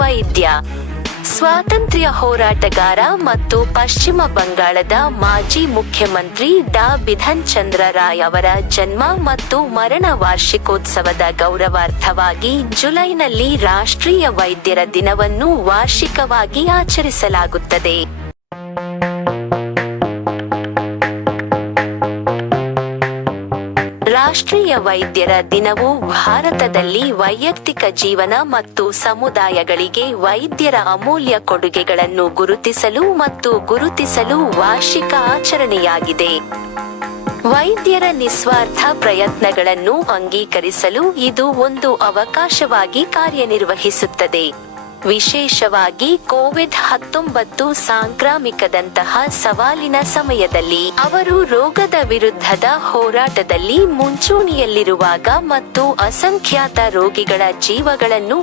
ವೈದ್ಯ. ಸ್ವಾತಂತ್ರ್ಯ ಹೋರಾಟಗಾರ ಮತ್ತು ಪಶ್ಚಿಮ ಬಂಗಾಳದ ಮಾಜಿ ಮುಖ್ಯಮಂತ್ರಿ ಡಾ ಬಿಧನ್ ಚಂದ್ರ ರಾಯ್ ಅವರ ಜನ್ಮ ಮತ್ತು ಮರಣ ವಾರ್ಷಿಕೋತ್ಸವದ ಗೌರವಾರ್ಥವಾಗಿ ಜುಲೈನಲ್ಲಿ ರಾಷ್ಟ್ರೀಯ ವೈದ್ಯರ ದಿನವನ್ನು ವಾರ್ಷಿಕವಾಗಿ ಆಚರಿಸಲಾಗುತ್ತದೆ. ರಾಷ್ಟ್ರೀಯ ವೈದ್ಯರ ದಿನವು ಭಾರತದಲ್ಲಿ ವೈಯಕ್ತಿಕ ಜೀವನ ಮತ್ತು ಸಮುದಾಯಗಳಿಗೆ ವೈದ್ಯರ ಅಮೂಲ್ಯ ಕೊಡುಗೆಗಳನ್ನು ಗುರುತಿಸಲು ವಾರ್ಷಿಕ ಆಚರಣೆಯಾಗಿದೆ. ವೈದ್ಯರ ನಿಸ್ವಾರ್ಥ ಪ್ರಯತ್ನಗಳನ್ನು ಅಂಗೀಕರಿಸಲು ಇದು ಒಂದು ಅವಕಾಶವಾಗಿ ಕಾರ್ಯನಿರ್ವಹಿಸುತ್ತದೆ. ವಿಶೇಷವಾಗಿ ಕೋವಿಡ್-19 ಸಾಂಕ್ರಾಮಿಕದಂತಹ ಸವಾಲಿನ ಸಮಯದಲ್ಲಿ ಅವರು ರೋಗದ ವಿರುದ್ಧದ ಹೋರಾಟದಲ್ಲಿ ಮುಂಚೂಣಿಯಲ್ಲಿರುವಾಗ ಮತ್ತು ಅಸಂಖ್ಯಾತ ರೋಗಿಗಳ ಜೀವಗಳನ್ನು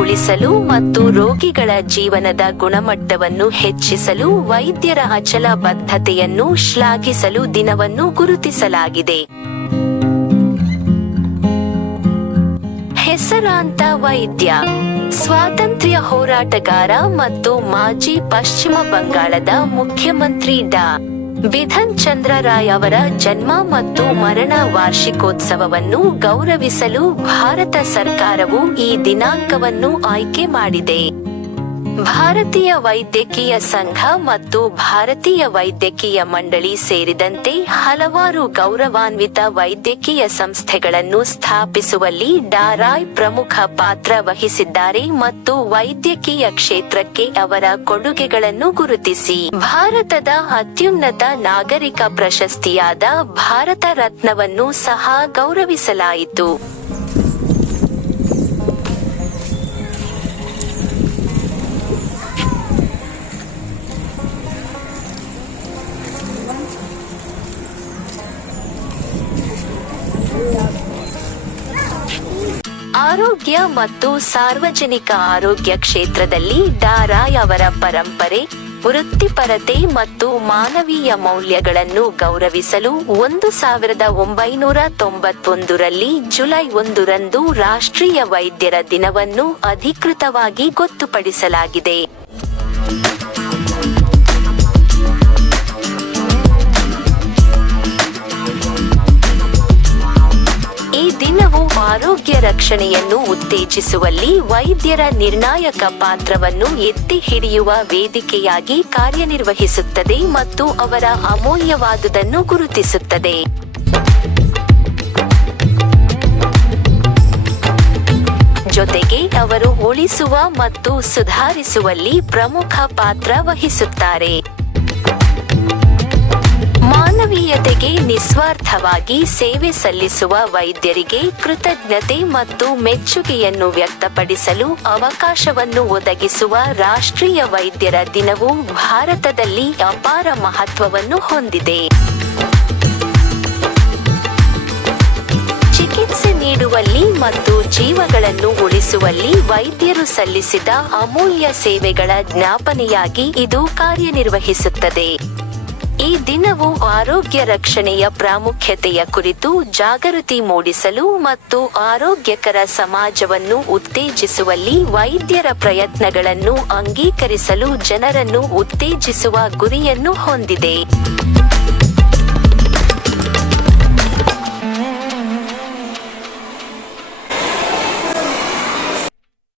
ಉಳಿಸಲು ಮತ್ತು ರೋಗಿಗಳ ಜೀವನದ ಗುಣಮಟ್ಟವನ್ನು ಹೆಚ್ಚಿಸಲು ವೈದ್ಯರ ಅಚಲ ಬದ್ಧತೆಯನ್ನು ಶ್ಲಾಘಿಸಲು ದಿನವನ್ನು ಗುರುತಿಸಲಾಗಿದೆ. ಹೆಸರಾಂತ ವೈದ್ಯ. ಸ್ವಾತಂತ್ರ್ಯ ಹೋರಾಟಗಾರ ಮತ್ತು ಮಾಜಿ ಪಶ್ಚಿಮ ಬಂಗಾಳದ ಮುಖ್ಯಮಂತ್ರಿ ಡಾ. ಬಿಧನ್ ಚಂದ್ರ ರಾಯ್ ಅವರ ಜನ್ಮ ಮತ್ತು ಮರಣ ವಾರ್ಷಿಕೋತ್ಸವವನ್ನು ಗೌರವಿಸಲು ಭಾರತ ಸರ್ಕಾರವು ಈ ದಿನಾಂಕವನ್ನು ಆಯ್ಕೆ ಮಾಡಿದೆ. ಭಾರತೀಯ ವೈದ್ಯಕೀಯ ಸಂಘ ಮತ್ತು ಭಾರತೀಯ ವೈದ್ಯಕೀಯ ಮಂಡಳಿ ಸೇರಿದಂತೆ ಹಲವಾರು ಗೌರವಾನ್ವಿತ ವೈದ್ಯಕೀಯ ಸಂಸ್ಥೆಗಳನ್ನು ಸ್ಥಾಪಿಸುವಲ್ಲಿ ಡಾ. ರಾಯ್ ಪ್ರಮುಖ ಪಾತ್ರ ವಹಿಸಿದ್ದಾರೆ ಮತ್ತು ವೈದ್ಯಕೀಯ ಕ್ಷೇತ್ರಕ್ಕೆ ಅವರ ಕೊಡುಗೆಗಳನ್ನು ಗುರುತಿಸಿ ಭಾರತದ ಅತ್ಯುನ್ನತ ನಾಗರಿಕ ಪ್ರಶಸ್ತಿಯಾದ ಭಾರತ ರತ್ನವನ್ನು ಸಹ ಗೌರವಿಸಲಾಯಿತು. ಆರೋಗ್ಯ ಮತ್ತು ಸಾರ್ವಜನಿಕ ಆರೋಗ್ಯ ಕ್ಷೇತ್ರದಲ್ಲಿ ಡಾ. ರಾಯ್ ಅವರ ಪರಂಪರೆ, ವೃತ್ತಿಪರತೆ ಮತ್ತು ಮಾನವೀಯ ಮೌಲ್ಯಗಳನ್ನು ಗೌರವಿಸಲು 1991ರಲ್ಲಿ ಜುಲೈ 1ರಂದು ರಾಷ್ಟ್ರೀಯ ವೈದ್ಯರ ದಿನವನ್ನು ಅಧಿಕೃತವಾಗಿ ಗೊತ್ತುಪಡಿಸಲಾಗಿದೆ. ಈ ದಿನವು ಆರೋಗ್ಯ ರಕ್ಷಣೆಯನ್ನು ಉತ್ತೇಜಿಸುವಲ್ಲಿ ವೈದ್ಯರ ನಿರ್ಣಾಯಕ ಪಾತ್ರವನ್ನು ಎತ್ತಿ ಹಿಡಿಯುವ ವೇದಿಕೆಯಾಗಿ ಕಾರ್ಯನಿರ್ವಹಿಸುತ್ತದೆ ಮತ್ತು ಅವರ ಅಮೂಲ್ಯವಾದುದನ್ನು ಗುರುತಿಸುತ್ತದೆ. ಜೊತೆಗೆ ಅವರು ಉಳಿಸುವ ಮತ್ತು ಸುಧಾರಿಸುವಲ್ಲಿ ಪ್ರಮುಖ ಪಾತ್ರ ವಹಿಸುತ್ತಾರೆ. ಮಾನವೀಯತೆಗೆ ನಿಸ್ವಾರ್ಥವಾಗಿ ಸೇವೆ ಸಲ್ಲಿಸುವ ವೈದ್ಯರಿಗೆ ಕೃತಜ್ಞತೆ ಮತ್ತು ಮೆಚ್ಚುಗೆಯನ್ನು ವ್ಯಕ್ತಪಡಿಸಲು ಅವಕಾಶವನ್ನು ಒದಗಿಸುವ ರಾಷ್ಟ್ರೀಯ ವೈದ್ಯರ ದಿನವು ಭಾರತದಲ್ಲಿ ಅಪಾರ ಮಹತ್ವವನ್ನು ಹೊಂದಿದೆ. ಚಿಕಿತ್ಸೆ ನೀಡುವಲ್ಲಿ ಮತ್ತು ಜೀವಗಳನ್ನು ಉಳಿಸುವಲ್ಲಿ ವೈದ್ಯರು ಸಲ್ಲಿಸಿದ ಅಮೂಲ್ಯ ಸೇವೆಗಳ ಜ್ಞಾಪನೆಯಾಗಿ ಇದು ಕಾರ್ಯನಿರ್ವಹಿಸುತ್ತದೆ. ಈ ದಿನವು ಆರೋಗ್ಯ ರಕ್ಷಣೆಯ ಪ್ರಾಮುಖ್ಯತೆಯ ಕುರಿತು ಜಾಗೃತಿ ಮೂಡಿಸಲು ಮತ್ತು ಆರೋಗ್ಯಕರ ಸಮಾಜವನ್ನು ಉತ್ತೇಜಿಸುವಲ್ಲಿ ವೈದ್ಯರ ಪ್ರಯತ್ನಗಳನ್ನು ಅಂಗೀಕರಿಸಲು ಜನರನ್ನು ಉತ್ತೇಜಿಸುವ ಗುರಿಯನ್ನು ಹೊಂದಿದೆ.